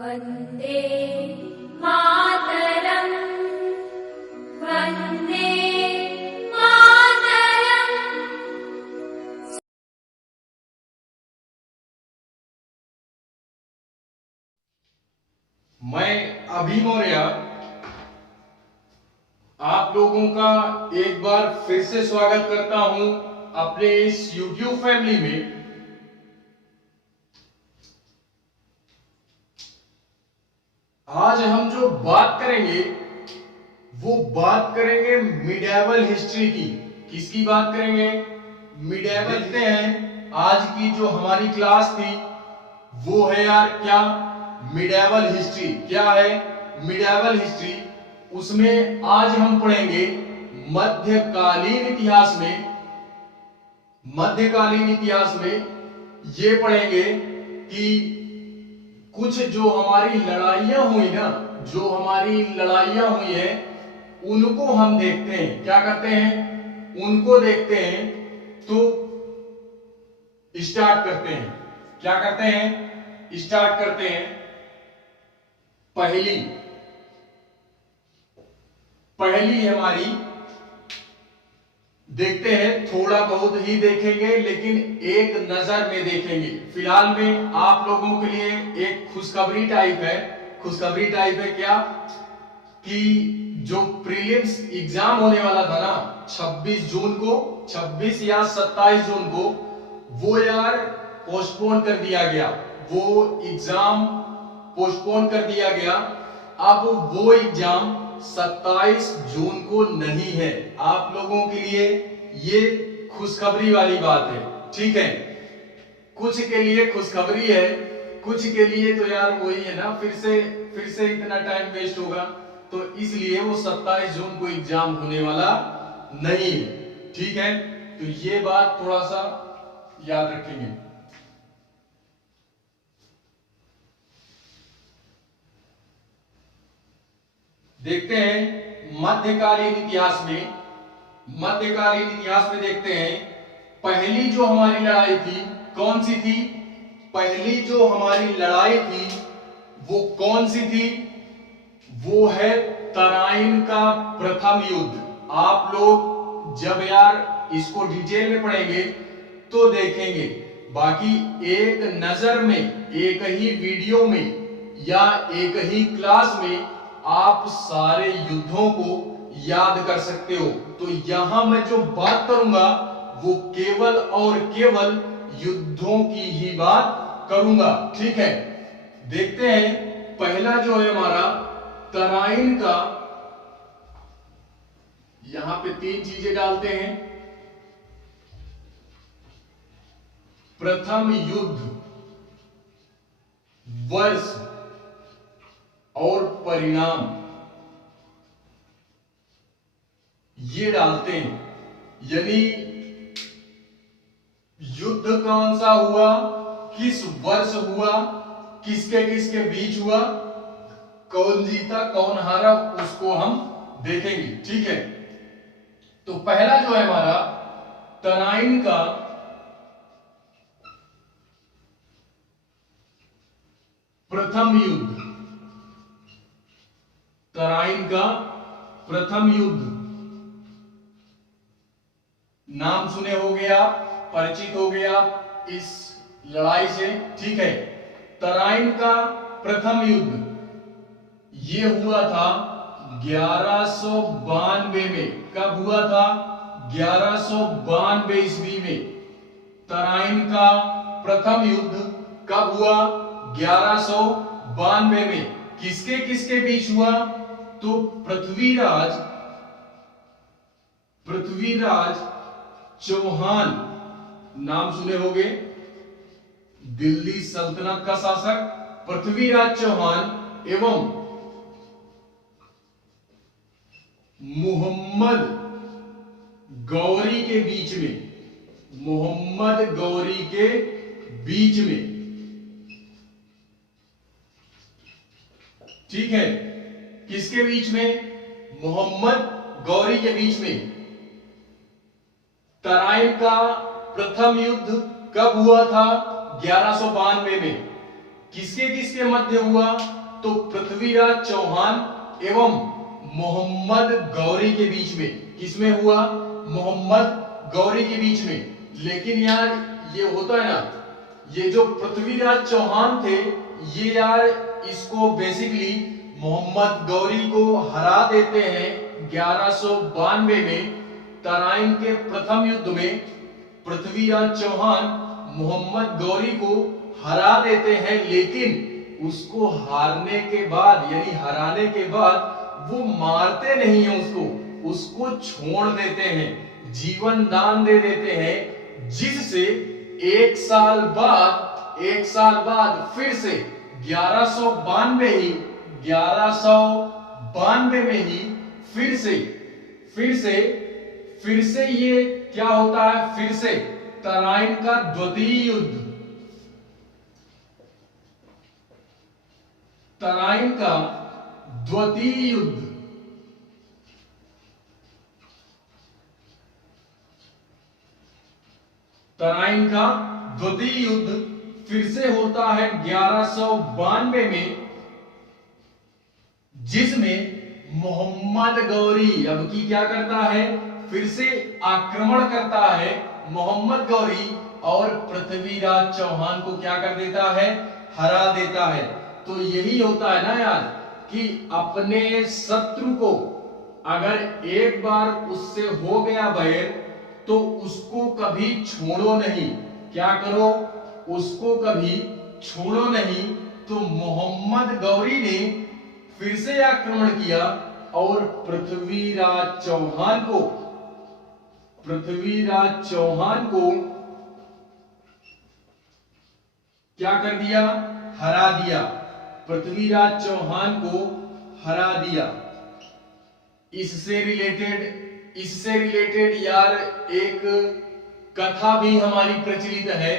वन्दे मातरम् वन्दे मातरम्। मैं अभी मौर्य आप लोगों का एक बार फिर से स्वागत करता हूं अपने इस YouTube फैमिली में। आज हम जो बात करेंगे वो बात करेंगे मिडिएवल हिस्ट्री की। किसकी बात करेंगे? मिडिएवल। देखते हैं आज की जो हमारी क्लास थी वो है यार क्या? Medieval history. क्या है मिडिएवल हिस्ट्री? उसमें आज हम पढ़ेंगे मध्यकालीन इतिहास में। मध्यकालीन इतिहास में ये पढ़ेंगे कि कुछ जो हमारी लड़ाइयां हुई ना, जो हमारी लड़ाइयां हुई हैं उनको हम देखते हैं। क्या करते हैं? उनको देखते हैं। तो स्टार्ट करते हैं। क्या करते हैं? स्टार्ट करते हैं। पहली हमारी देखते हैं। थोड़ा बहुत ही देखेंगे लेकिन एक नजर में देखेंगे। फिलहाल में आप लोगों के लिए एक खुशखबरी टाइप है। खुशखबरी टाइप है क्या? कि जो प्रीलिम्स एग्जाम होने वाला था ना 26 जून को, 26 या 27 जून को, वो यार पोस्टपोन कर दिया गया। वो एग्जाम पोस्टपोन कर दिया गया। अब वो एग्जाम 27 जून को नहीं है। आप लोगों के लिए ये खुशखबरी वाली बात है। ठीक है, कुछ के लिए खुशखबरी है, कुछ के लिए तो यार वही है ना, फिर से इतना टाइम वेस्ट होगा। तो इसलिए वो 27 जून को एग्जाम होने वाला नहीं है। ठीक है, तो ये बात थोड़ा सा याद रखेंगे। देखते हैं मध्यकालीन इतिहास में। मध्यकालीन इतिहास में देखते हैं पहली जो हमारी लड़ाई थी कौन सी थी? पहली जो हमारी लड़ाई थी वो कौन सी थी? वो है तराइन का प्रथम युद्ध। आप लोग जब यार इसको डिटेल में पढ़ेंगे तो देखेंगे। बाकी एक नजर में, एक ही वीडियो में या एक ही क्लास में आप सारे युद्धों को याद कर सकते हो। तो यहां मैं जो बात करूंगा वो केवल और केवल युद्धों की ही बात करूंगा। ठीक है, देखते हैं पहला जो है हमारा तराइन का। यहां पे 3 चीजें डालते हैं। प्रथम युद्ध, वर्ष और परिणाम, ये डालते हैं। यानी युद्ध कौन सा हुआ, किस वर्ष हुआ, किसके किसके बीच हुआ, कौन जीता कौन हारा, उसको हम देखेंगे। ठीक है, तो पहला जो है हमारा तराइन का प्रथम युद्ध। तराइन का प्रथम युद्ध, नाम सुने होंगे आप, परिचित हो गए आप इस लड़ाई से। ठीक है, तराइन का प्रथम युद्ध ये हुआ था 1192 में। कब हुआ था? 1192 ईस्वी में। तराइन का प्रथम युद्ध कब हुआ? 1192 में। किसके किसके बीच हुआ? तो पृथ्वीराज चौहान, नाम सुने होंगे, दिल्ली सल्तनत का शासक पृथ्वीराज चौहान एवं मोहम्मद गौरी के बीच में। मोहम्मद गौरी के बीच में। ठीक है, किसके बीच में? मोहम्मद गौरी के बीच में। तराइन का प्रथम युद्ध कब हुआ था? 1192 में। किसके किसके मध्य हुआ? तो पृथ्वीराज चौहान एवं मोहम्मद गौरी के बीच में। किसमें हुआ? मोहम्मद गौरी के बीच में। लेकिन यार ये होता है ना, ये जो पृथ्वीराज चौहान थे, ये यार इसको बेसिकली मोहम्मद गौरी को हरा देते हैं 1192 में तराइन के प्रथम युद्ध में। पृथ्वीराज चौहान मोहम्मद गौरी को हरा देते हैं, लेकिन उसको हारने के बाद यानी हराने के बाद वो मारते नहीं हैं उसको छोड़ देते हैं, जीवन दान दे देते हैं, जिससे एक साल बाद फिर से 1192 में ही फिर से ये क्या होता है? फिर से तराइन का द्वितीय युद्ध, तराइन का द्वितीय युद्ध तराइन का द्वितीय युद्ध फिर से होता है 1192 में, जिसमें मोहम्मद गौरी अब की क्या करता है? फिर से आक्रमण करता है मोहम्मद गौरी और पृथ्वीराज चौहान को क्या कर देता है? हरा देता है। तो यही होता है ना यार कि अपने शत्रु को अगर एक बार उससे हो गया बैर तो उसको कभी छोड़ो नहीं। क्या करो? उसको कभी छोड़ो नहीं। तो मोहम्मद गौरी ने फिर से आक्रमण किया और पृथ्वीराज चौहान को क्या कर दिया? हरा दिया। पृथ्वीराज चौहान को हरा दिया। इससे रिलेटेड यार एक कथा भी हमारी प्रचलित है,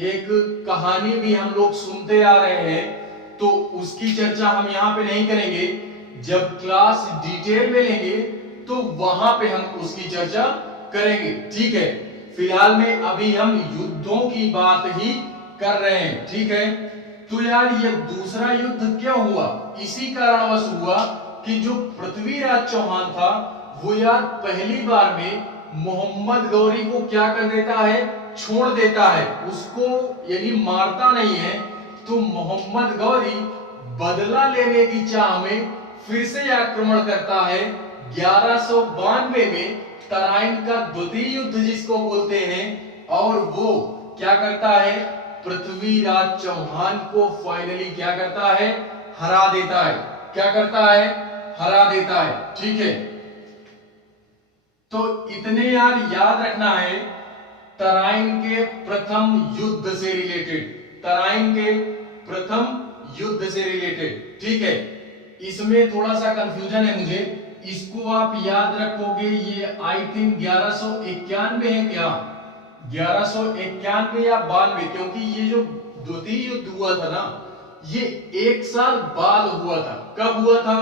एक कहानी भी हम लोग सुनते आ रहे हैं, तो उसकी चर्चा हम यहाँ पे नहीं करेंगे। जब क्लास डिटेल में लेंगे तो वहां पे हम उसकी चर्चा करेंगे, ठीक है। फिलहाल में अभी हम युद्धों की बात ही कर रहे हैं, ठीक है। तो यार ये दूसरा युद्ध क्यों हुआ? इसी कारणवश हुआ कि जो पृथ्वीराज चौहान था वो यार पहली बार में मोहम्मद गौरी को क्या कर देता है? छोड़ देता है, उसको यानी मारता नहीं है। तो मोहम्मद गौरी बदला लेने की चाह में फिर से आक्रमण करता है 1192 में, तराइन का द्वितीय युद्ध जिसको बोलते हैं, और वो क्या करता है? पृथ्वीराज चौहान को फाइनली क्या करता है? हरा देता है। क्या करता है? हरा देता है, ठीक है। तो इतने यार याद रखना है तराइन के प्रथम युद्ध से रिलेटेड, ठीक है। इसमें थोड़ा सा कंफ्यूजन है मुझे, इसको आप याद रखोगे। ये आई थिंक 1191 है क्या? 1191 या 92, क्योंकि ये जो द्वितीय युद्ध हुआ था ना, ये एक साल बाद हुआ था। कब हुआ था?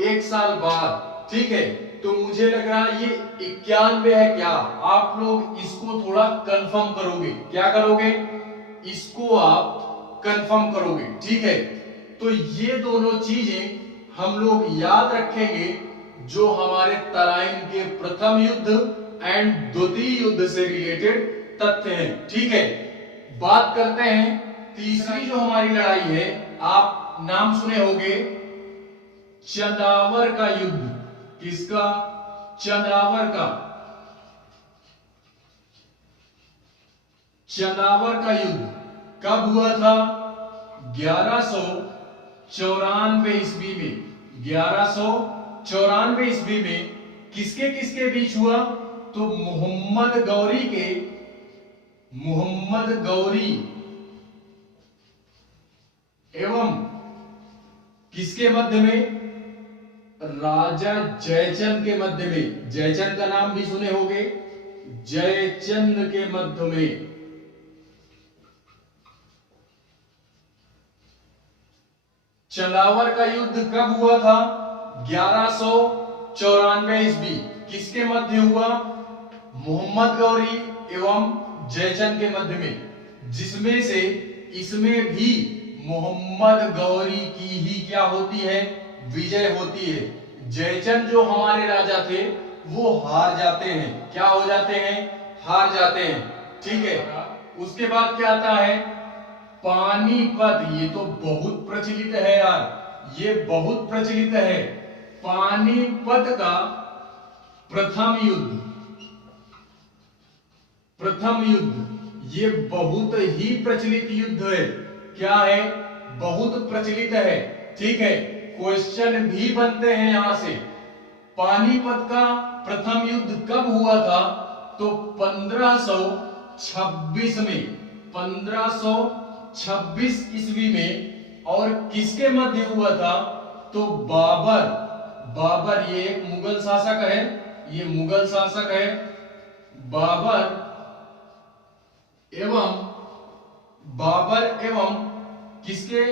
एक साल बाद, ठीक है। तो मुझे लग रहा है ये 91 है क्या? आप लोग इसको थोड़ा कंफर्म करोगे। क्या करोगे? इसको आप कंफर्म करोगे, ठीक है। तो ये दोनों चीजें हम लोग याद रखेंगे जो हमारे तराइन के प्रथम युद्ध एंड द्वितीय युद्ध से रिलेटेड तथ्य हैं, ठीक है। बात करते हैं तीसरी जो हमारी लड़ाई है, आप नाम सुने होंगे चंदावर का युद्ध। किसका? चंदावर का युद्ध कब हुआ था? 1194 ईस्वी में। 1194 ईस्वी में किसके किसके बीच हुआ? तो मोहम्मद गौरी एवं किसके मध्य में? राजा जयचंद के मध्य में। जयचंद का नाम भी सुने होंगे। जयचंद के मध्य में चंदावर का युद्ध कब हुआ था? 1194 ईस्वी। किसके मध्य हुआ? मोहम्मद गौरी एवं जयचंद के मध्य में, जिसमें से इसमें भी मोहम्मद गौरी की ही क्या होती है, विजय होती है। जयचंद जो हमारे राजा थे वो हार जाते हैं, क्या हो जाते हैं, हार जाते हैं। ठीक है, उसके बाद क्या आता है, पानीपत। ये तो बहुत प्रचलित है यार, ये बहुत प्रचलित है। पानीपत का प्रथम युद्ध, प्रथम युद्ध ये बहुत ही प्रचलित युद्ध है। क्या है, बहुत प्रचलित है। ठीक है, क्वेश्चन भी बनते हैं यहां से। पानीपत का प्रथम युद्ध कब हुआ था, तो 1526 में, 1526 ईस्वी में। और किसके मध्य हुआ था, तो बाबर, बाबर ये एक मुगल शासक है, ये मुगल शासक है। बाबर एवं किसके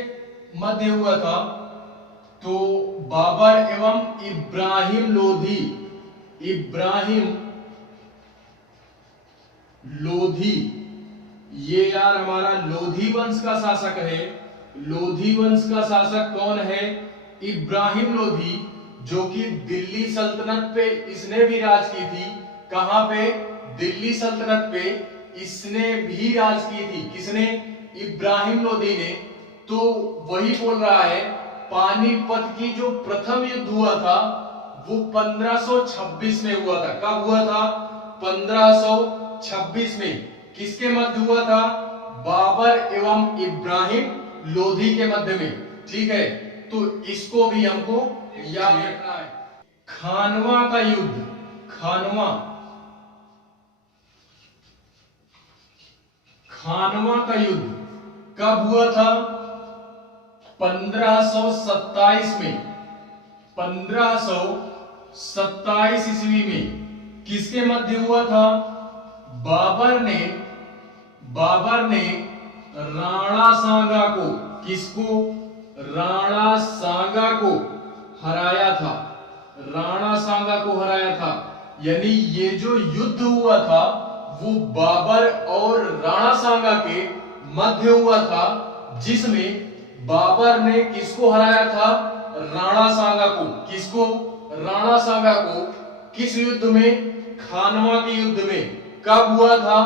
मध्य हुआ था, तो बाबर एवं इब्राहिम लोधी, इब्राहिम लोधी। ये यार हमारा लोधी वंश का शासक है। लोधी वंश का शासक कौन है, इब्राहिम लोधी, जो कि दिल्ली सल्तनत पे इसने भी राज की थी। कहां पे, दिल्ली सल्तनत पे इसने भी राज की थी। किसने, इब्राहिम लोधी ने। तो वही बोल रहा है, पानीपत की जो प्रथम युद्ध हुआ था वो 1526 में हुआ था। कब हुआ था, 1526 में। किसके मध्य हुआ था, बाबर एवं इब्राहिम लोधी के मध्य में। ठीक है, तो इसको भी हमको याद रखना है। खानवा का युद्ध, खानवा, खानवा का युद्ध कब हुआ था, 1527 में, 1527 ईस्वी में। किसके मध्य हुआ था, बाबर ने राणा सांगा को, किसको, राणा सांगा को हराया था, राणा सांगा को हराया था। यानी ये जो युद्ध हुआ था वो बाबर और राणा सांगा के मध्य हुआ था, जिसमें बाबर ने किसको हराया था, राणा सांगा को। किसको, राणा सांगा को। किस युद्ध में, खानवा के युद्ध में। कब हुआ था,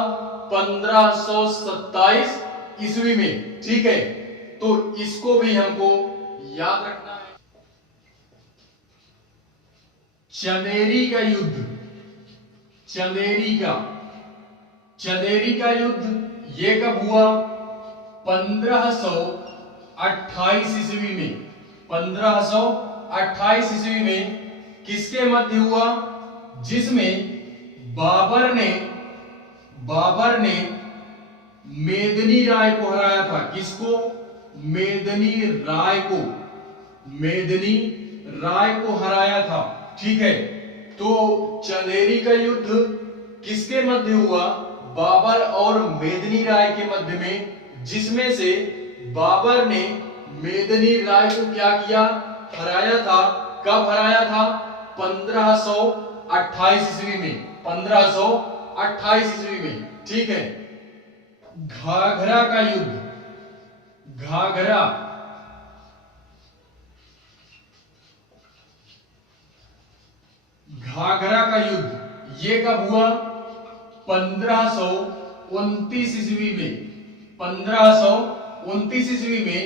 1527 ईस्वी में। ठीक है, तो इसको भी हमको याद रखना है। चंदेरी का युद्ध, चंदेरी का युद्ध ये कब हुआ, 1528 ईस्वी में। 1528 ईस्वी में किसके मध्य हुआ, जिसमें बाबर ने मेदिनी राय को हराया था। किसको, मेदिनी राय को हराया था। ठीक है, तो चंदेरी का युद्ध किसके मध्य हुआ, बाबर और मेदिनी राय के मध्य में, जिसमें से बाबर ने मेदिनी राय को क्या किया, हराया था। कब हराया था, 1528 ईस्वी में, 1528 ईस्वी में। ठीक है, घाघरा का युद्ध, घाघरा का युद्ध ये कब हुआ, 1529 ईस्वी में। 1529 ईस्वी में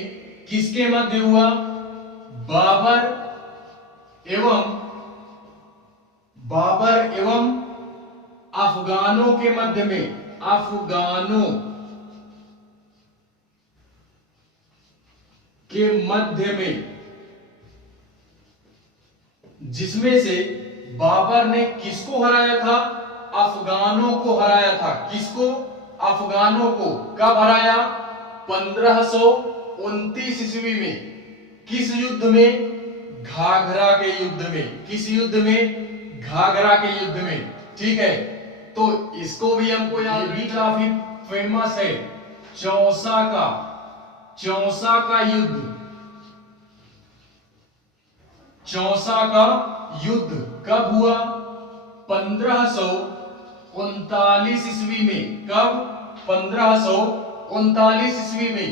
किसके मध्य हुआ, बाबर एवं अफगानों के मध्य में, अफगानों के मध्य में, जिसमें से बाबर ने किसको हराया था, अफगानों को हराया था। किसको, अफगानों को। कब हराया, 1529 ईस्वी में। किस युद्ध में, घाघरा के युद्ध में। किस युद्ध में, घाघरा के युद्ध में। ठीक है, तो इसको भी हमको याद, भी काफी फेमस है। चौसा का युद्ध, चौसा का युद्ध कब हुआ, 1539 ईस्वी में। कब, 1539 ईस्वी में।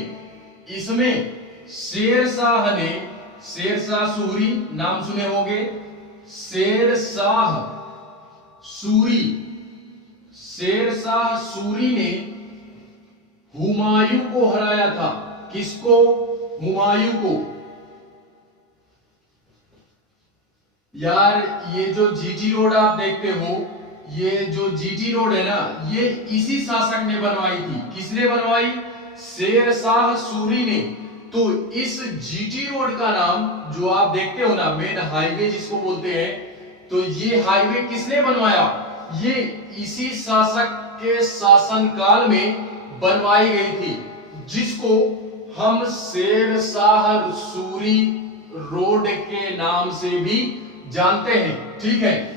इसमें शेर शाह ने, शेर शाह सूरी नाम सुने होंगे, शेर शाह सूरी, शेर शाह सूरी ने हुमायूं को हराया था। किसको? हुमायूं को। यार ये जो जीटी रोड आप देखते हो, ये जो जीटी रोड है ना, ये इसी शासक ने बनवाई थी। किसने बनवाई? शेर शाह सूरी ने। तो इस जीटी रोड का नाम जो आप देखते हो ना, मेन हाईवे जिसको बोलते हैं, तो ये हाईवे किसने बनवाया? ये इसी शासक के शासनकाल में बनवाई गई थी, जिसको हम शेर शाह सूरी रोड के नाम से भी जानते हैं। ठीक है,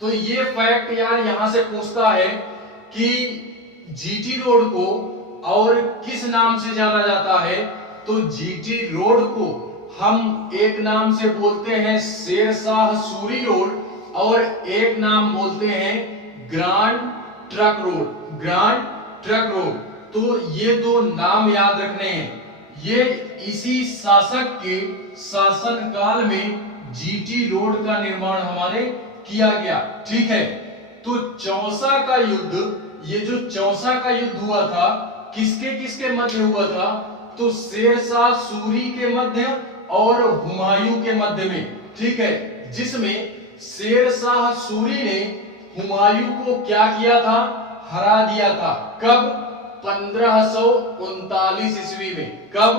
तो ये फैक्ट यार यहां से पूछता है कि जीटी रोड को और किस नाम से जाना जाता है। तो जीटी रोड को हम एक नाम से बोलते हैं शेर शाह सूरी रोड, और एक नाम बोलते हैं grand truck road, grand truck road. तो ये दो नाम याद रखने हैं। ये इसी शासक के शासनकाल में जीटी रोड का निर्माण हमारे किया गया। ठीक है, तो चौसा का युद्ध, ये जो चौसा का युद्ध हुआ था, किसके किसके मध्य हुआ था? तो शेर शाह सूरी के मध्य और हुमायूं के मध्य में। ठीक है, जिसमें शेर शाह सूरी ने हुमायूं को क्या किया था? हरा दिया था। कब? 1539 ईस्वी में। कब?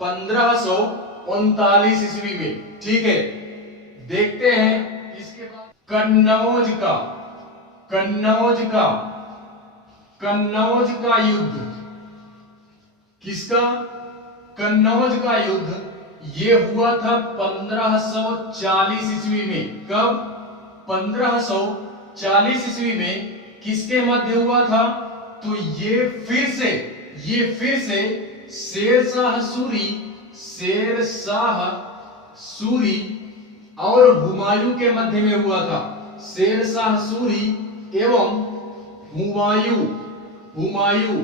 1539 ईस्वी में। ठीक है, देखते हैं इसके बाद कन्नौज का, कन्नौज का, कन्नौज का युद्ध। किसका? कन्नौज का युद्ध ये हुआ था 1540 ईस्वी में। कब? 1540 ईस्वी में किसके मध्य हुआ था? तो ये फिर से शेर शाह सूरी, शेर शाह सूरी और हुमायूं के मध्य में हुआ था। शेर शाह सूरी एवं हुमायूं, हुमायूं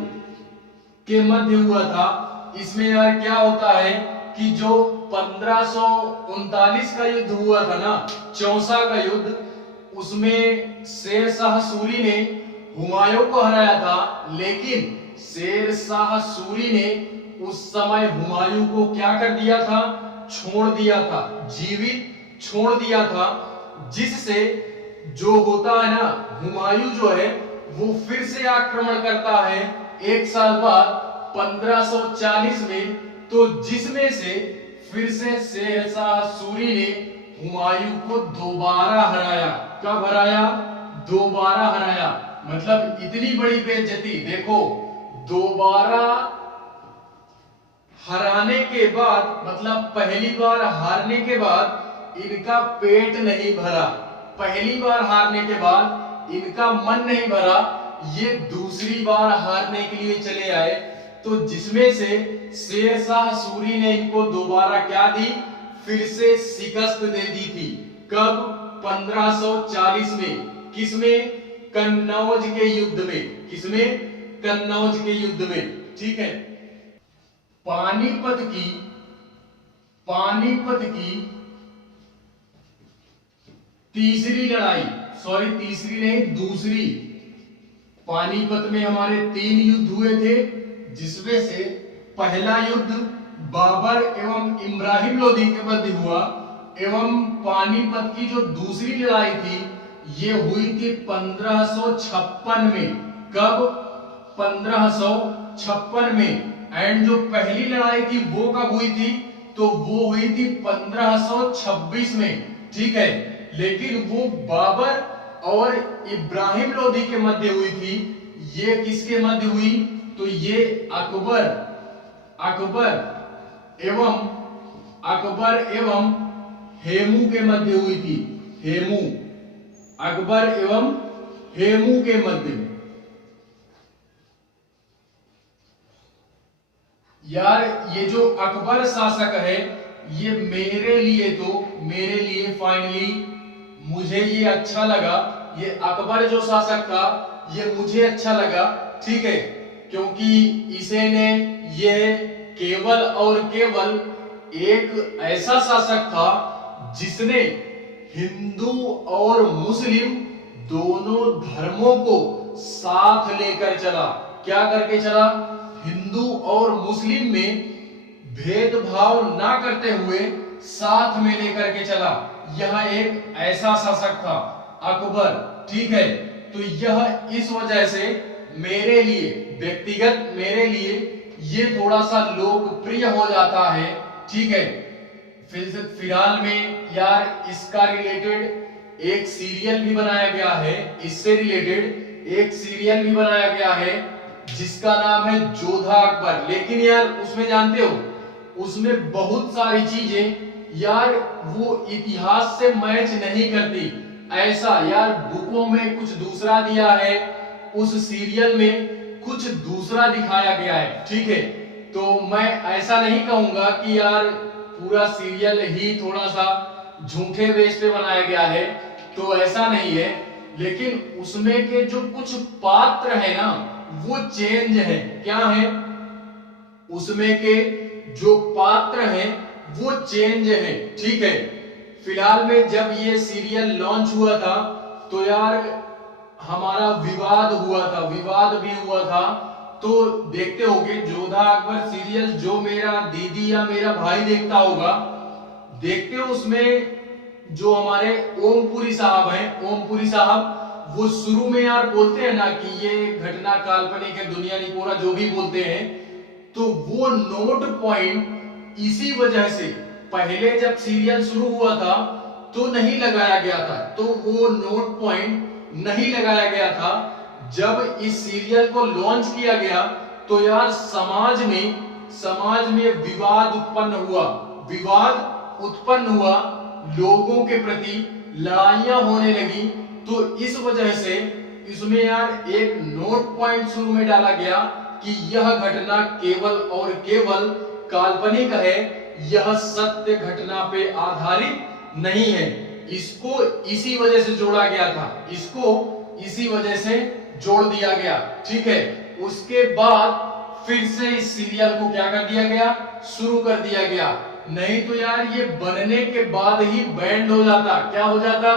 के मध्य हुआ था। इसमें यार क्या होता है कि जो 1539 का युद्ध हुआ था ना, चौसा का युद्ध, उसमें शेर शाह सूरी ने हुमायूं को हराया था, लेकिन शेर शाह सूरी ने उस समय हुमायूं को क्या कर दिया था? छोड़ दिया था, जीवित छोड़ दिया था। जिससे जो होता है ना, हुमायूं जो है वो फिर से आक्रमण करता है एक साल बाद 1540 में। तो जिसमें से फिर से शेर शाह सूरी ने हुमायूं को दोबारा हराया। कब हराया? दोबारा हराया। मतलब इतनी बड़ी बेइज्जती। देखो, दोबारा हराने के बाद, मतलब पहली बार हारने के बाद इनका पेट नहीं भरा, पहली बार हारने के बाद इनका मन नहीं भरा, ये दूसरी बार हारने के लिए चले आए। तो जिसमें से शेर शाह सूरी ने इनको दोबारा क्या दी? फिर से शिकस्त दे दी थी। कब? 1540 में। किसमें? कन्नौज के युद्ध में। किसमें? कन्नौज के युद्ध में। ठीक है, पानीपत की तीसरी लड़ाई, सॉरी तीसरी नहीं, दूसरी। पानीपत में हमारे 3 युद्ध हुए थे, जिसमें से पहला युद्ध बाबर एवं इब्राहिम लोदी के मध्य हुआ, एवं पानीपत की जो दूसरी लड़ाई थी ये हुई थी 1556 में। कब? 1556 में। एंड जो पहली लड़ाई थी वो कब हुई थी? तो वो हुई थी 1526 में। ठीक है, लेकिन वो बाबर और इब्राहिम लोदी के मध्य हुई थी। ये किसके मध्य हुई? तो ये अकबर एवं हेमू के मध्य हुई थी। हेमू, अकबर एवं हेमू के मध्य। यार ये जो अकबर शासक है, ये मेरे लिए फाइनली मुझे ये अच्छा लगा। ये अकबर जो शासक था ये मुझे अच्छा लगा। ठीक है, क्योंकि इसे ने ये केवल और केवल एक ऐसा शासक था जिसने हिंदू और मुस्लिम दोनों धर्मों को साथ लेकर चला। क्या करके चला? हिंदू और मुस्लिम में भेदभाव ना करते हुए साथ में लेकर के चला। यह एक ऐसा शासक था अकबर। ठीक है, तो यह इस वजह से मेरे लिए, व्यक्तिगत मेरे लिए ये थोड़ा सा लोकप्रिय हो जाता है। ठीक है, फिलहाल में यार इसका रिलेटेड एक सीरियल भी बनाया गया है, इससे रिलेटेड एक सीरियल भी बनाया गया है जिसका नाम है जोधा अकबर। लेकिन यार उसमें जानते हो, उसमें बहुत सारी चीजें यार वो इतिहास से मैच नहीं करती। ऐसा यार बुकों में कुछ दूसरा दिया है, उस सीरियल में कुछ दूसरा दिखाया गया है। ठीक है, तो मैं ऐसा नहीं कहूंगा कि यार पूरा सीरियल ही थोड़ा सा झूठे बेस पे बनाया गया है, तो ऐसा नहीं है। लेकिन उसमें के जो कुछ पात्र है ना वो चेंज है। क्या है? उसमें के जो पात्र हैं वो चेंज है। ठीक है, फिलहाल में जब ये सीरियल लॉन्च हुआ था तो यार हमारा विवाद हुआ था, विवाद भी हुआ था। तो देखते होगे जोधा अकबर सीरियल, जो मेरा दीदी या मेरा भाई देखता होगा, देखते हो उसमें जो हमारे ओमपुरी साहब हैं, ओमपुरी साहब वो शुरू में यार बोलते हैं ना कि ये घटना काल्पनिक है, दुनिया नहीं, पूरा जो भी बोलते हैं, तो वो नोट पॉइंट इसी वजह से पहले जब सीरियल शुरू हुआ था तो नहीं लगाया गया था, तो वो नोट पॉइंट नहीं लगाया गया था। जब इस सीरियल को लॉन्च किया गया तो यार समाज में विवाद उत्पन्न हुआ, विवाद उत्पन्न हुआ, लोगों के प्रति लड़ाइयां होने लगी। तो इस वजह से इसमें यार एक नोट पॉइंट शुरू में डाला गया कि यह घटना केवल और केवल काल्पनिक है, यह सत्य घटना पे आधारित नहीं है। इसको इसी वजह से जोड़ा गया था, इसको इसी वजह से जोड़ दिया गया। ठीक है, उसके बाद फिर से इस सीरियल को क्या कर दिया गया? शुरू कर दिया गया। नहीं तो यार ये बनने के बाद ही बैंड हो जाता। क्या हो जाता?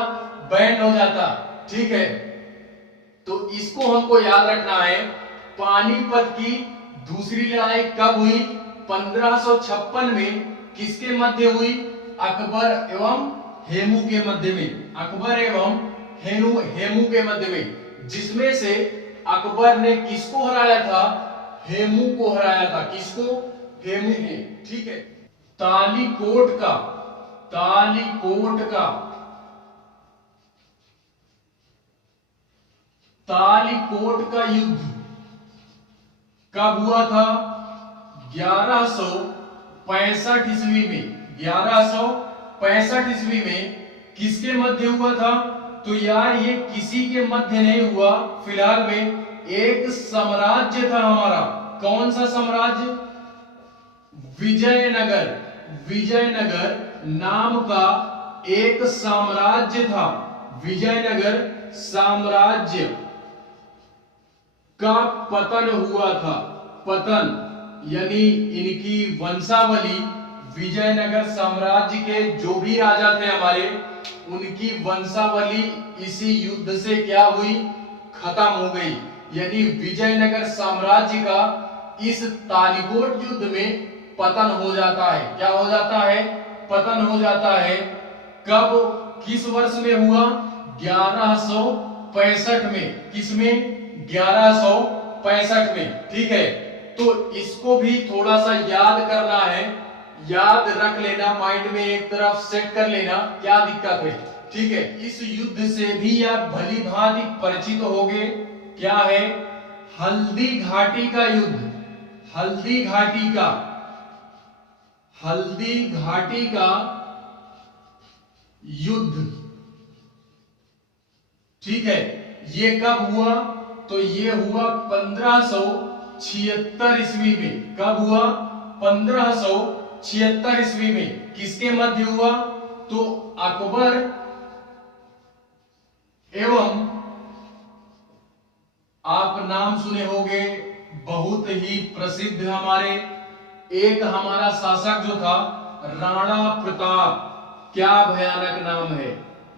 बैंड हो जाता। ठीक है, तो इसको हमको याद रखना है। पानीपत की दूसरी लड़ाई कब हुई? 1556 में। किसके मध्य हुई? अकबर एवं हेमू के मध्य में। अकबर एवं हेमू के मध्य में, जिसमें से अकबर ने किसको हराया था? हेमू को हराया था। किसको? हेमू ने। ठीक है, तालीकोट का युद्ध कब हुआ था? 1165 ईस्वी में। 1165 ईस्वी में किसके मध्य हुआ था? तो यार ये किसी के मध्य नहीं हुआ। फिलहाल में एक साम्राज्य था हमारा। कौन सा साम्राज्य? विजयनगर नाम का एक साम्राज्य था। विजयनगर साम्राज्य का पतन हुआ था। पतन यानी इनकी वंशावली, विजयनगर साम्राज्य के जो भी राजा थे हमारे, उनकी वंशावली इसी युद्ध से क्या हुई? खत्म हो गई। यानी विजयनगर साम्राज्य का इस तालीकोट युद्ध में पतन हो जाता है। क्या हो जाता है? पतन हो जाता है। कब, किस वर्ष में हुआ? 1165 में। किसमें? 1165 में। ठीक है, तो इसको भी थोड़ा सा याद करना है, याद रख लेना, माइंड में एक तरफ सेट कर लेना, क्या दिक्कत है। ठीक है, इस युद्ध से भी आप भली भांति परिचित होगे। क्या है? हल्दी घाटी का युद्ध। हल्दी घाटी का युद्ध। ठीक है, ये कब हुआ? तो ये हुआ 1576 ईस्वी में। कब हुआ? 1576 ईस्वी में। किसके मध्य हुआ? तो अकबर एवं, आप नाम सुने होंगे, बहुत ही प्रसिद्ध हमारे एक हमारा शासक जो था राणा प्रताप, क्या भयानक नाम है।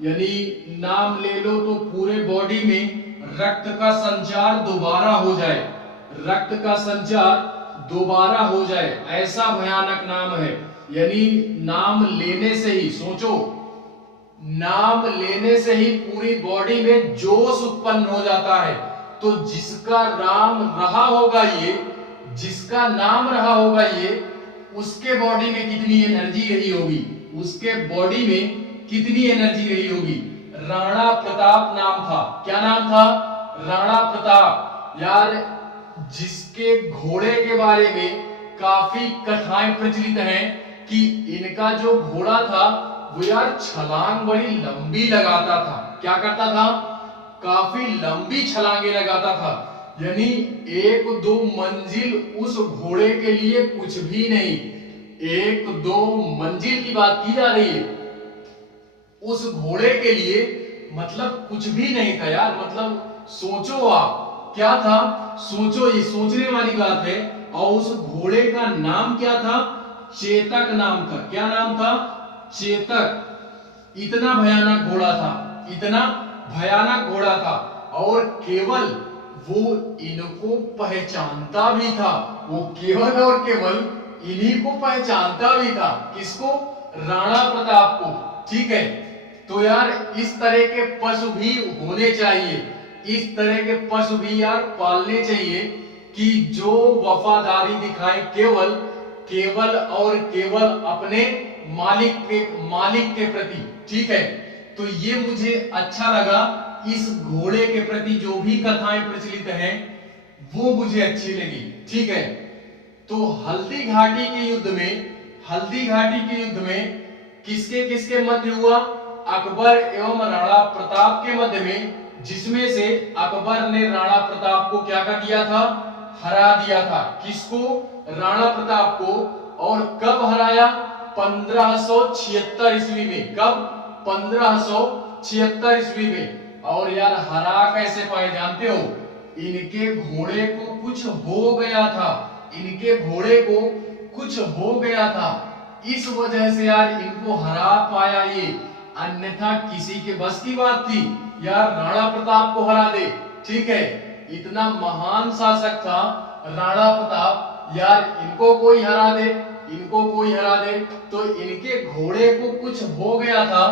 यानी नाम ले लो तो पूरे बॉडी में रक्त का संचार दोबारा हो जाए, रक्त का संचार दोबारा हो जाए, ऐसा भयानक नाम है। यानी नाम लेने से ही सोचो, नाम लेने से ही पूरी बॉडी में जोश उत्पन्न हो जाता है। तो जिसका नाम रहा होगा ये, जिसका नाम रहा होगा ये, उसके बॉडी में कितनी एनर्जी रही होगी, उसके बॉडी में कितनी एनर्जी रही होगी। राणा प्रताप नाम था, क्या नाम था, राणा प्रताप। यार जिसके घोड़े के बारे में काफी कथाएं प्रचलित हैं कि इनका जो घोड़ा था वो यार छलांग बड़ी लंबी लगाता था, क्या करता था, काफी लंबी छलांगे लगाता था। यानी 1-2 मंजिल उस घोड़े के लिए कुछ भी नहीं, 1-2 मंजिल की बात की जा रही है, उस घोड़े के लिए मतलब कुछ भी नहीं था यार। मतलब सोचो आप क्या था, सोचो, ये सोचने वाली बात है। और उस घोड़े का नाम क्या था, चेतक नाम था, क्या नाम था, चेतक। इतना भयानक घोड़ा था, इतना भयानक घोड़ा था। और केवल वो इनको पहचानता भी था, वो केवल और केवल इन्हीं को पहचानता भी था, किसको, राणा प्रताप को। ठीक है, तो यार इस तरह के पशु भी होने चाहिए, इस तरह के पशु भी यार पालने चाहिए कि जो वफादारी दिखाए केवल केवल और केवल अपने मालिक के प्रति। ठीक है, तो ये मुझे अच्छा लगा, इस घोड़े के प्रति जो भी कथाएं प्रचलित हैं वो मुझे अच्छी लगी। ठीक है, तो हल्दी घाटी के युद्ध में, हल्दी घाटी के युद्ध में किसके किसके मध्य हुआ, अकबर एवं राणा प्रताप के मध्य में, जिसमें से अकबर ने राणा प्रताप को क्या कर दिया था, हरा दिया था। किसको, राणा प्रताप को। और कब हराया, 1576 ईस्वी में। कब, 1576 ईस्वी में। और यार हरा कैसे पाए जानते हो, इनके घोड़े को कुछ हो गया था, इनके घोड़े को कुछ हो गया था, इस वजह से यार इनको हरा पाया ये, अन्यथा किसी के बस की बात थी यार राणा प्रताप को हरा दे। ठीक है, इतना महान शासक था राणा प्रताप, यार इनको कोई हरा दे, इनको कोई हरा दे। तो इनके घोड़े को कुछ हो गया था,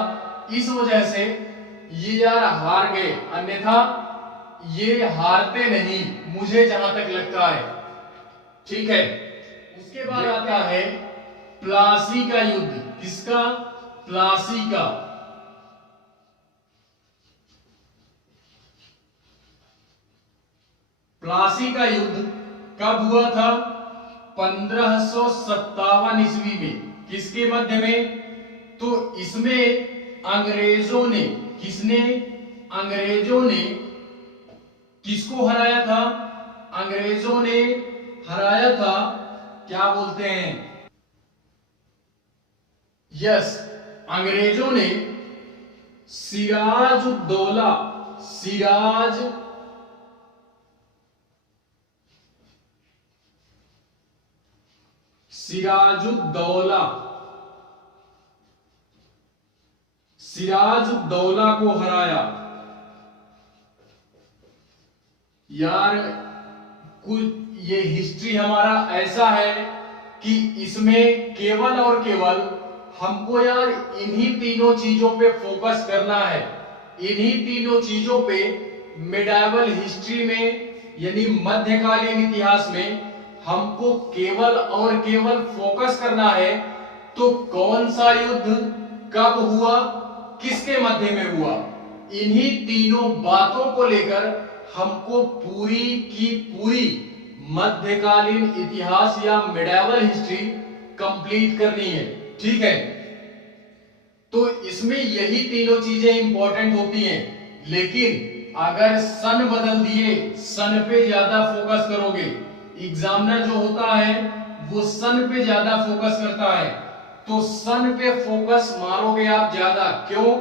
इस वजह से ये यार हार गए, अन्यथा ये हारते नहीं, मुझे जहां तक लगता है। ठीक है, उसके बाद आता है प्लासी का युद्ध। किसका, प्लासी का। प्लासी का युद्ध कब हुआ था, 1557 ईस्वी में। किसके मध्य में, तो इसमें अंग्रेजों ने, किसने, अंग्रेजों ने किसको हराया था, अंग्रेजों ने हराया था, क्या बोलते हैं, यस, अंग्रेजों ने सिराजुद्दौला, सिराजुद्दौला को हराया। यार कुछ ये हिस्ट्री हमारा ऐसा है कि इसमें केवल और केवल हमको यार इन्हीं तीनों चीजों पे फोकस करना है, इन्हीं तीनों चीजों पे। मिडाइवल हिस्ट्री में यानी मध्यकालीन इतिहास में हमको केवल और केवल फोकस करना है। तो कौन सा युद्ध कब हुआ, किसके मध्य में हुआ, इन्हीं तीनों बातों को लेकर हमको पूरी की पूरी मध्यकालीन इतिहास या मिडाइवल हिस्ट्री कंप्लीट करनी है। ठीक है, तो इसमें यही तीनों चीजें इंपॉर्टेंट होती हैं। लेकिन अगर सन बदल दिए, सन पे ज्यादा फोकस करोगे, एग्जामिनर जो होता है वो सन पे ज्यादा फोकस करता है, तो सन पे फोकस मारोगे आप ज्यादा। क्यों,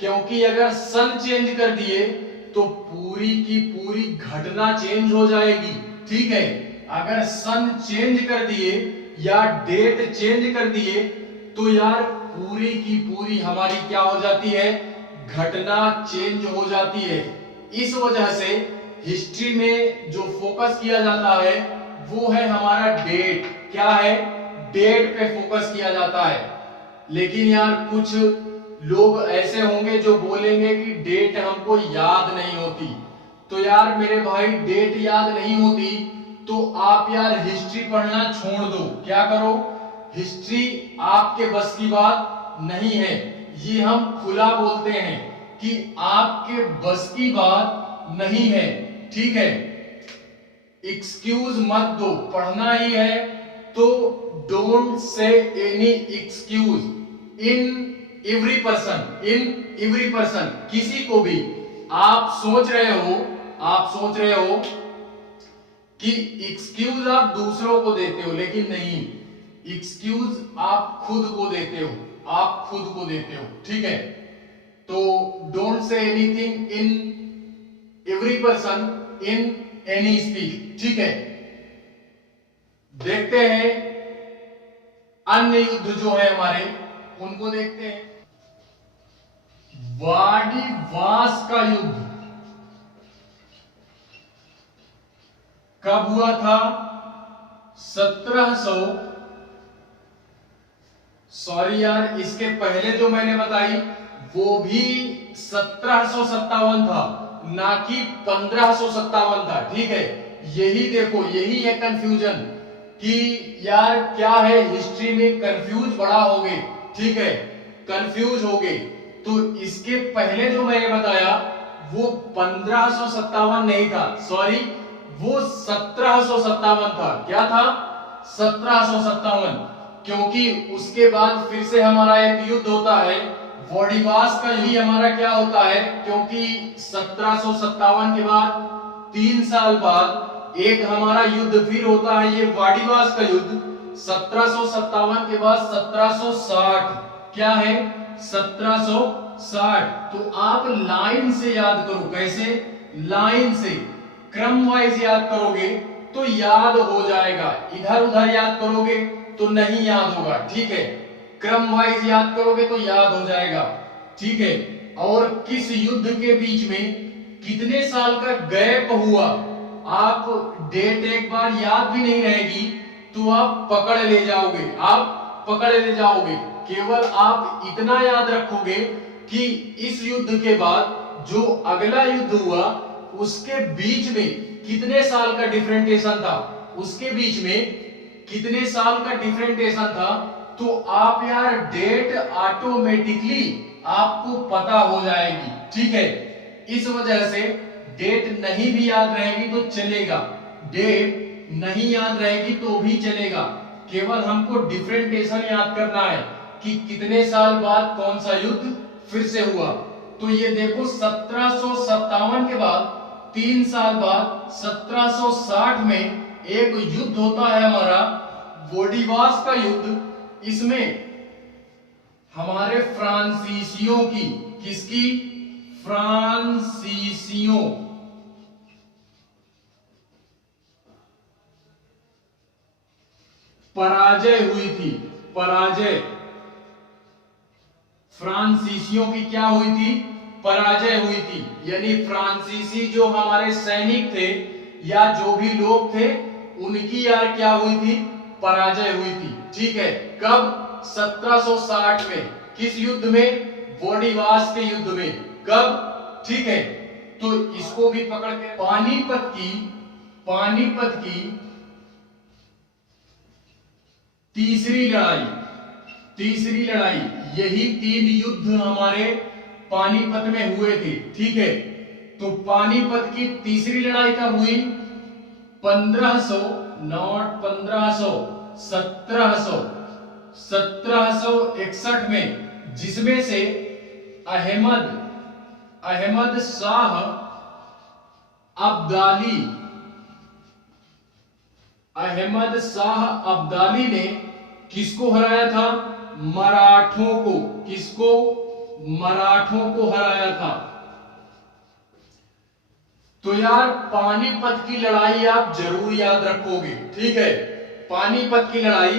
क्योंकि अगर सन चेंज कर दिए तो पूरी की पूरी घटना चेंज हो जाएगी। ठीक है, अगर सन चेंज कर दिए या डेट चेंज कर दिए तो यार पूरी की पूरी हमारी क्या हो जाती है, घटना चेंज हो जाती है। इस वजह से हिस्ट्री में जो फोकस किया जाता है वो है हमारा डेट। क्या है, डेट पे फोकस किया जाता है। लेकिन यार कुछ लोग ऐसे होंगे जो बोलेंगे कि डेट हमको याद नहीं होती। तो यार मेरे भाई डेट याद नहीं होती तो आप यार हिस्ट्री पढ़ना छोड़ दो। क्या करो, हिस्ट्री आपके बस की बात नहीं है। ये हम खुला बोलते हैं कि आपके बस की बात नहीं है, ठीक है। एक्सक्यूज मत दो, पढ़ना ही है तो don't say any excuse in every person, किसी को भी आप सोच रहे हो कि एक्सक्यूज आप दूसरों को देते हो, लेकिन नहीं, एक्सक्यूज आप खुद को देते हो, ठीक है। तो don't say anything in every person in any speech, ठीक है। देखते हैं अन्य युद्ध जो है हमारे, उनको देखते हैं। वाडिवास का युद्ध कब हुआ था? 1700, सॉरी यार, इसके पहले जो मैंने बताई वो भी 1757 था, ना कि 1557 था, ठीक है। यही देखो, यही है कंफ्यूजन कि यार क्या है, हिस्ट्री में कंफ्यूज बड़ा हो गए, ठीक है, कंफ्यूज हो गए। तो इसके पहले जो मैंने बताया वो 1557 नहीं था, सॉरी, वो 1757 था। क्या था? 1757, क्योंकि उसके बाद फिर से हमारा एक युद्ध होता है वाडिवास का। यही हमारा क्या होता है, क्योंकि 1757 के बाद 3 साल बाद एक हमारा युद्ध फिर होता है, ये वाडिवास का युद्ध। 1757 के बाद 1760, क्या है? 1760। तो आप लाइन से याद करो, कैसे? लाइन से, क्रम वाइज याद करोगे तो याद हो जाएगा। इधर उधर याद करोगे तो नहीं याद होगा, ठीक है। क्रम वाइज याद करोगे तो याद हो जाएगा, ठीक है। और किस युद्ध के बीच में कितने साल का गैप हुआ, आप डेट एक बार याद भी नहीं रहेगी तो आप पकड़ ले जाओगे। केवल आप इतना याद रखोगे कि इस युद्ध के बाद जो अगला युद्ध हुआ उसके बीच में कितने साल का डिफरेंटेशन था, उसके बीच में कितने साल का डिफरेंटेशन था। तो आप यार डेट ऑटोमेटिकली आपको पता हो जाएगी, ठीक है। इस वजह से डेट नहीं भी याद रहेगी तो चलेगा, डेट नहीं याद रहेगी तो भी चलेगा। केवल हमको डिफरेंटेशन याद करना है कि कितने साल बाद कौन सा युद्ध फिर से हुआ। तो ये देखो 1757 के बाद 3 साल बाद 1760 में एक युद्ध होता है हमारा वाडिवास का युद्ध। इसमें हमारे फ्रांसीसियों की, किसकी? फ्रांसीसियों पराजय हुई थी, पराजय। फ्रांसीसियों की क्या हुई थी? पराजय हुई थी। यानी फ्रांसीसी जो हमारे सैनिक थे या जो भी लोग थे उनकी यार क्या हुई थी? पराजय हुई थी, ठीक है। कब? 1760 में। किस युद्ध में? वाडिवास के युद्ध में। कब? ठीक है। तो इसको भी पकड़ के, पानीपत की तीसरी लड़ाई, यही 3 युद्ध हमारे पानीपत में हुए थे, ठीक है। तो पानीपत की तीसरी लड़ाई कब हुई? 1500, नॉट 1500, 1761 में, जिसमें से अहमद शाह अब्दाली ने किसको हराया था? मराठों को। किसको? मराठों को हराया था। तो यार पानीपत की लड़ाई आप जरूर याद रखोगे, ठीक है। पानीपत की लड़ाई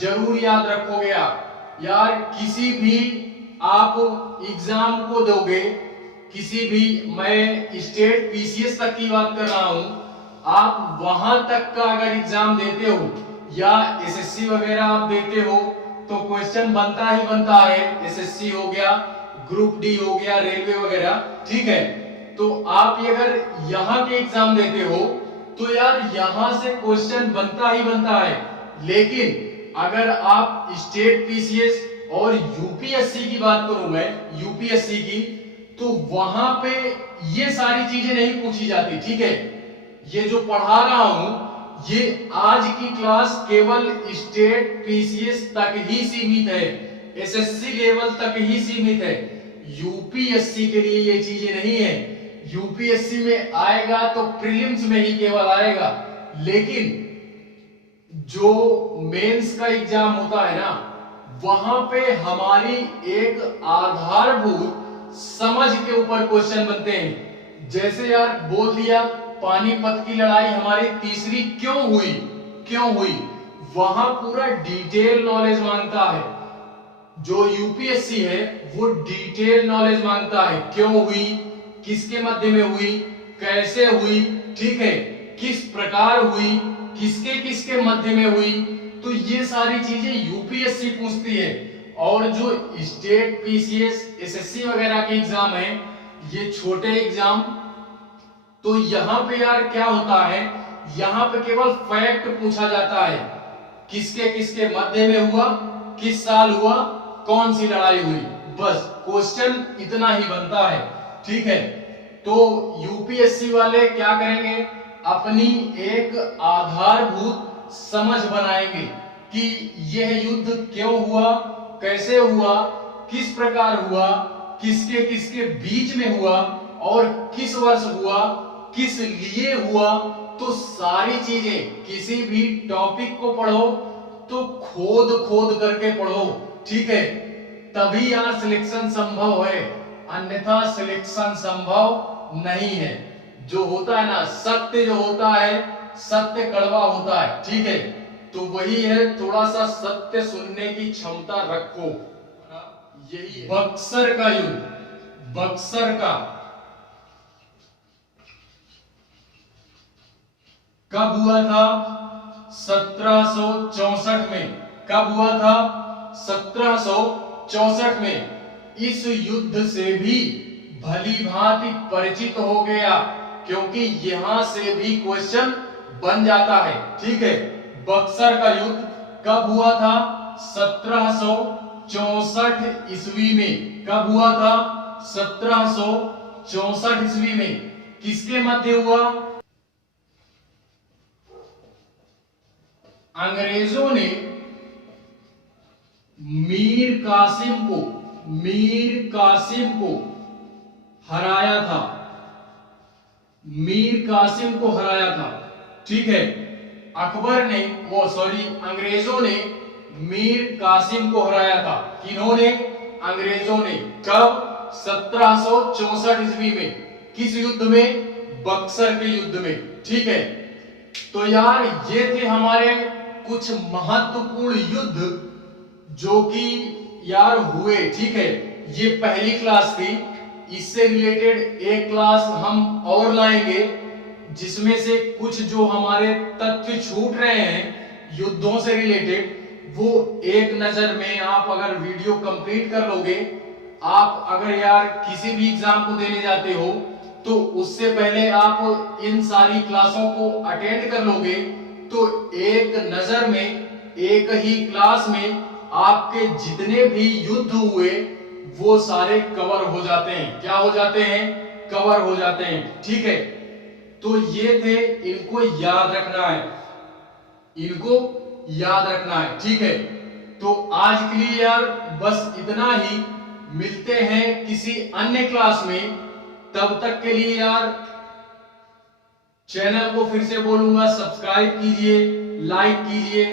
जरूर याद रखोगे आप। यार किसी भी आप एग्जाम को दोगे, किसी भी, मैं स्टेट पीसीएस तक की बात कर रहा हूं, आप वहां तक का अगर एग्जाम देते हो या एसएससी वगैरह आप देते हो तो क्वेश्चन बनता ही बनता है। एसएससी हो गया, ग्रुप डी हो गया, रेलवे वगैरह, ठीक है। तो आप ये अगर यहाँ के एग्जाम देते हो तो यार यहां से क्वेश्चन बनता ही बनता है। लेकिन अगर आप स्टेट पीसीएस और यूपीएससी की बात करूं मैं, यूपीएससी की, तो वहां पे ये सारी चीजें नहीं पूछी जाती, ठीक है। ये जो पढ़ा रहा हूं ये आज की क्लास केवल स्टेट पीसीएस तक ही सीमित है, एसएससी लेवल तक ही सीमित है। यूपीएससी के लिए ये चीजें नहीं है। यूपीएससी में आएगा तो प्रीलिम्स में ही केवल आएगा, लेकिन जो मेंस का एग्जाम होता है ना, वहां पे हमारी एक आधारभूत समझ के ऊपर क्वेश्चन बनते हैं। जैसे यार बोल दिया पानीपत की लड़ाई हमारी तीसरी क्यों हुई, वहां पूरा डिटेल नॉलेज मांगता है। जो यूपीएससी है वो डिटेल नॉलेज मांगता है, क्यों हुई, किसके मध्य में हुई, कैसे हुई, ठीक है, किस प्रकार हुई, किसके किसके मध्य में हुई। तो ये सारी चीजें यूपीएससी पूछती है। और जो स्टेट पीसीएस एसएससी वगैरह के एग्जाम है, ये छोटे एग्जाम, तो यहां पे यार क्या होता है, यहां पे केवल फैक्ट पूछा जाता है, किसके किसके मध्य में हुआ, किस साल हुआ, कौन सी लड़ाई हुई, बस क्वेश्चन इतना ही बनता है, ठीक है। तो यूपीएससी वाले क्या करेंगे, अपनी एक आधारभूत समझ बनाएंगे कि यह युद्ध क्यों हुआ, कैसे हुआ, किस प्रकार हुआ, किसके किसके बीच में हुआ और किस वर्ष हुआ, किस लिए हुआ। तो सारी चीजें, किसी भी टॉपिक को पढ़ो तो खोद करके पढ़ो, ठीक है, तभी यार सिलेक्शन संभव है, अन्यथा सिलेक्शन संभव नहीं है। जो होता है ना, सत्य जो होता है, सत्य कड़वा होता है, ठीक है। तो वही है, थोड़ा सा सत्य सुनने की क्षमता रखो, यही है। बक्सर का युद्ध, बक्सर का कब हुआ था, 1764 में। कब हुआ था, 1764 में। इस युद्ध से भी भली भांति परिचित हो गया, क्योंकि यहां से भी क्वेश्चन बन जाता है, ठीक है। बक्सर का युद्ध कब हुआ था, 1764 ईस्वी में। कब हुआ था, 1764 ईस्वी में। किसके मध्य हुआ, अंग्रेजों ने मीर कासिम को हराया था, मीर कासिम को हराया था, ठीक है। अकबर ने, वो सॉरी, अंग्रेजों ने मीर कासिम को हराया था। किन्होंने, अंग्रेजों ने। कब, 1764 ईस्वी में। किस युद्ध में, बक्सर के युद्ध में, ठीक है। तो यार ये थे हमारे कुछ महत्वपूर्ण युद्ध जो कि यार हुए, ठीक है। ये पहली क्लास थी, इससे रिलेटेड एक क्लास हम और लाएंगे जिसमें से कुछ जो हमारे तथ्य छूट रहे हैं युद्धों से रिलेटेड, वो एक नजर में आप अगर वीडियो कंप्लीट कर लोगे, आप अगर यार किसी भी एग्जाम को देने जाते हो तो उससे पहले आप इन सारी क्लासों को अटेंड कर लोगे, तो एक नजर में, एक ही क्लास में आपके जितने भी युद्ध हुए वो सारे कवर हो जाते हैं। क्या हो जाते हैं, कवर हो जाते हैं, ठीक है। तो ये थे, इनको याद रखना है, इनको याद रखना है, ठीक है। तो आज के लिए यार बस इतना ही, मिलते हैं किसी अन्य क्लास में। तब तक के लिए यार चैनल को फिर से बोलूंगा, सब्सक्राइब कीजिए, लाइक कीजिए,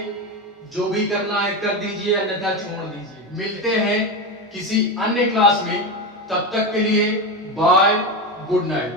जो भी करना है कर दीजिए, अन्यथा छोड़ दीजिए। मिलते हैं किसी अन्य क्लास में, तब तक के लिए बाय, गुड नाइट।